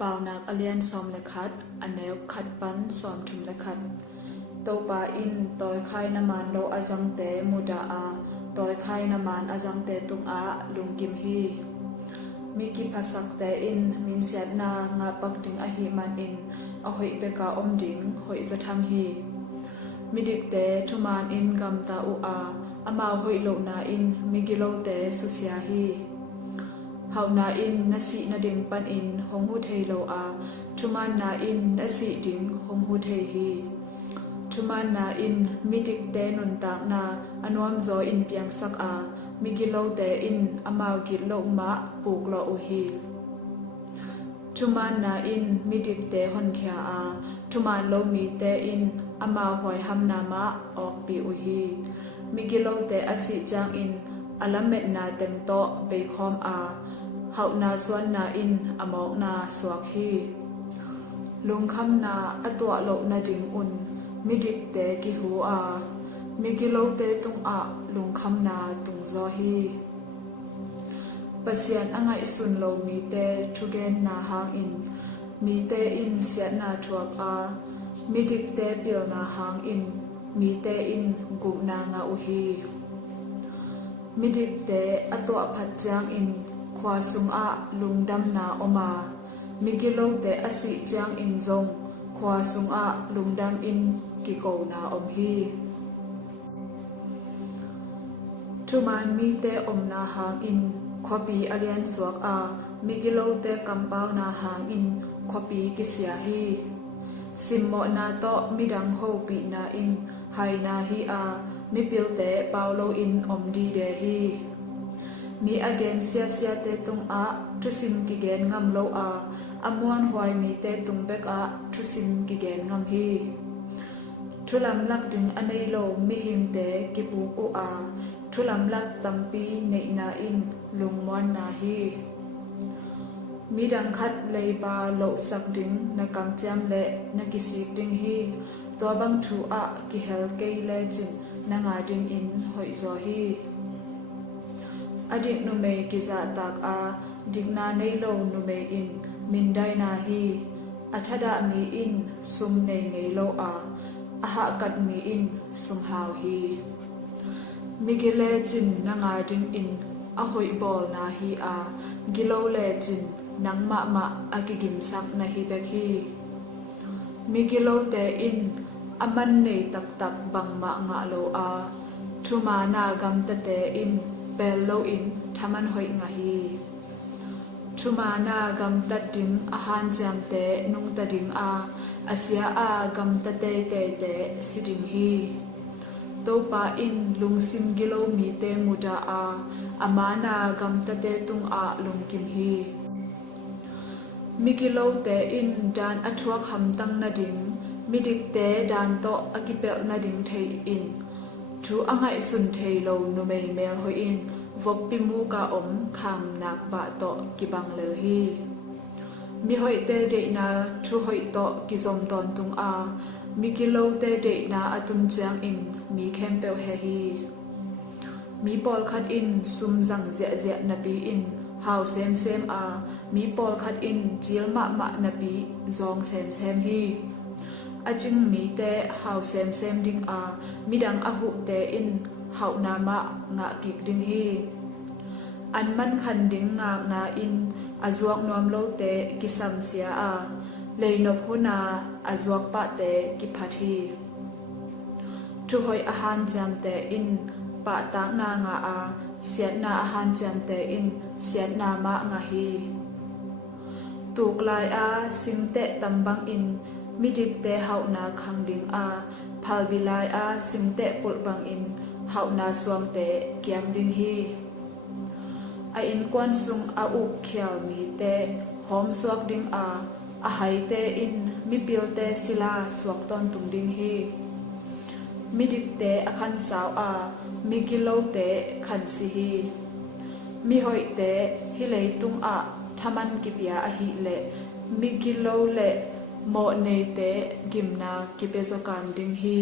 เปล่านักอเลียนซอมเลคัดอันแนวขัดปันซอมทุมเลคัดโตปาอินตอยไข่น้ำมันโลอาจังเตมุดาอาตอยไข่น้ำมันอาจังเตตุงอาลุงกิมฮีมีกิภาษาเตอินมินเสียนางาปักดิงอหิมันอินอหอยเปกาอมดิงหอยจะทำฮีมิดิกเตทุมานอินกัมตาอุอาอามาหอยโลนาอินมิกิโลเตสุเสียฮีเฮานาอินนสีนาดิงปันอินหงหูเทโลอาทุมานนาอินนสีดิงหงหูเทฮีทุมานนาอินมิดิกเตนุนตากนาอนวมโซอินเปียงสักอามิกิโลเตอินอามาวกิโลมะปูกโลอุฮีทุมานนาอินมิดิกเตฮอนเคียอาทุมานโลมีเตอินอามาวหอยฮัมนามะออกปีอุฮีมิกิโลเตอสิจางอินอลัมเมตนาเต็งโตเบคอมอาเฮานาสวนนาอินอมอกนาสวกฮีลุงคำนาอตัวโลนาดิงอุนมิดิกเตกิหูอามิกิโลเตตุงอาลุงคำนาตุงโซฮีปัสยันอ่างไอสุนโลมีเตทุเกนนาหางอินมีเตอินเสียนาทวกอามิดิกเตเปียวนาหางอินมีเตอินกุนางาอุฮีมิดิกเตอตัวพัดจางอินควาสุงอาลุงดำนาอมามิกิโลเตอสิจางอินจงควาสุงอาลุงดำอินกิโกนาอมฮีทุมานมีเตอมนาหางอินขวปีอเลียนสวกอามิกิโลเตกัมปาวนาหางอินขวปีกิเสียฮีสิมโมนาโตมิดังโฮปีนาอินไฮนาฮีอามิปิลเตปาวโลอินอมดีเดฮีมีอเกนเสียเตตุงอาทุสิมกิเกนงำโลอาอมวนหวยมีเตตุงเบกอาทุสิมกิเกนงำฮีทุลำลักดึงอเนโลมิหิงเตกิปูอุอาทุลำลักตัมปีเนนาอินลุงมวนนาฮีมีดังคัดเลยบาโลสักดึงนักำจำเละนักกิสิกดึงฮีตัวบังทูอากิเฮลเกยเลจินนางาดึงอินหอยโซฮีอดิกนุเมกิจาตากอาดิกนาเนโลนุเมอินมินไดนาฮีอัทดามีอินซุมเนเงโลอาอาหะกัดมีอินซุมฮาวฮีมิกิเลจินนางาดิงอินอหอยบอลนาฮีอากิโลเลจินนังมะอากิกิมซักนาฮีเบคีมิกิโลเตอินอามันเนตักบังมะงะโลอาทุมานากำตะเตอินเปลโลอินทามันหอยงาฮีทุมานากำตัดดิงอาหารจามเตนุงตัดดิงอาเสียอากำตะเตสิดิงฮีโตปาอินลุงซิมกิโลมีเตมุดาอามานากัมตะเตตุงอาลุงกิมฮีมิกิโลเตอินดานอัทวกหำตังนาดิงมิดิกเตดานโตอากิเปลนาดิงเทอินทูอ่างไอสุนเทโลนุเมเมลหอยอินวกปิมูกาอมคำนักบะโตกิบังเลฮีมีหอยเตเดนาทูหอยโตกิซอมตอนตุงอามิกิโลเตเดนาอตุนจางอินมีแคมเปลเฮฮีมีปอลคัดอินซุมจังเจนบีอินฮาวเซมอามีปอลคัดอินจิลมะนบีซองเซมฮีอจิงมีเตฮาวเซมดิงอามีดังอหุเตอินฮาวนามะงะกิกดิงฮีอันมันคันดิงงากนาอินอจวกนวมโลเตกิสัมเสียอาเลยนพหุนาอจวกปะเตกิพัทฮีทุหอยอาหารจำเตอินปะตางนางาเสียนาอาหารจำเตอินเสียนามะงาฮีตูกลายสิงเตตำบังอินมิดิกเตเฮานาคังดิงพัลบิลายสิงเตปุลบังอินเฮานาสวงเตเกียงดิงฮีไออินกวนซุงอุกเขียวมีเตหอมสวกดิงอาไฮเตอินมิปิลเตศิลาสวกตอนตุงดิงฮีมิดิกเตอคันสาวมิกิโลเตคันสิฮีมิหอยเตฮิเลตุงทามันกิปยาอหิเลมิกิโลเลโมเนเตกิมนากิเปโซกันดิงฮี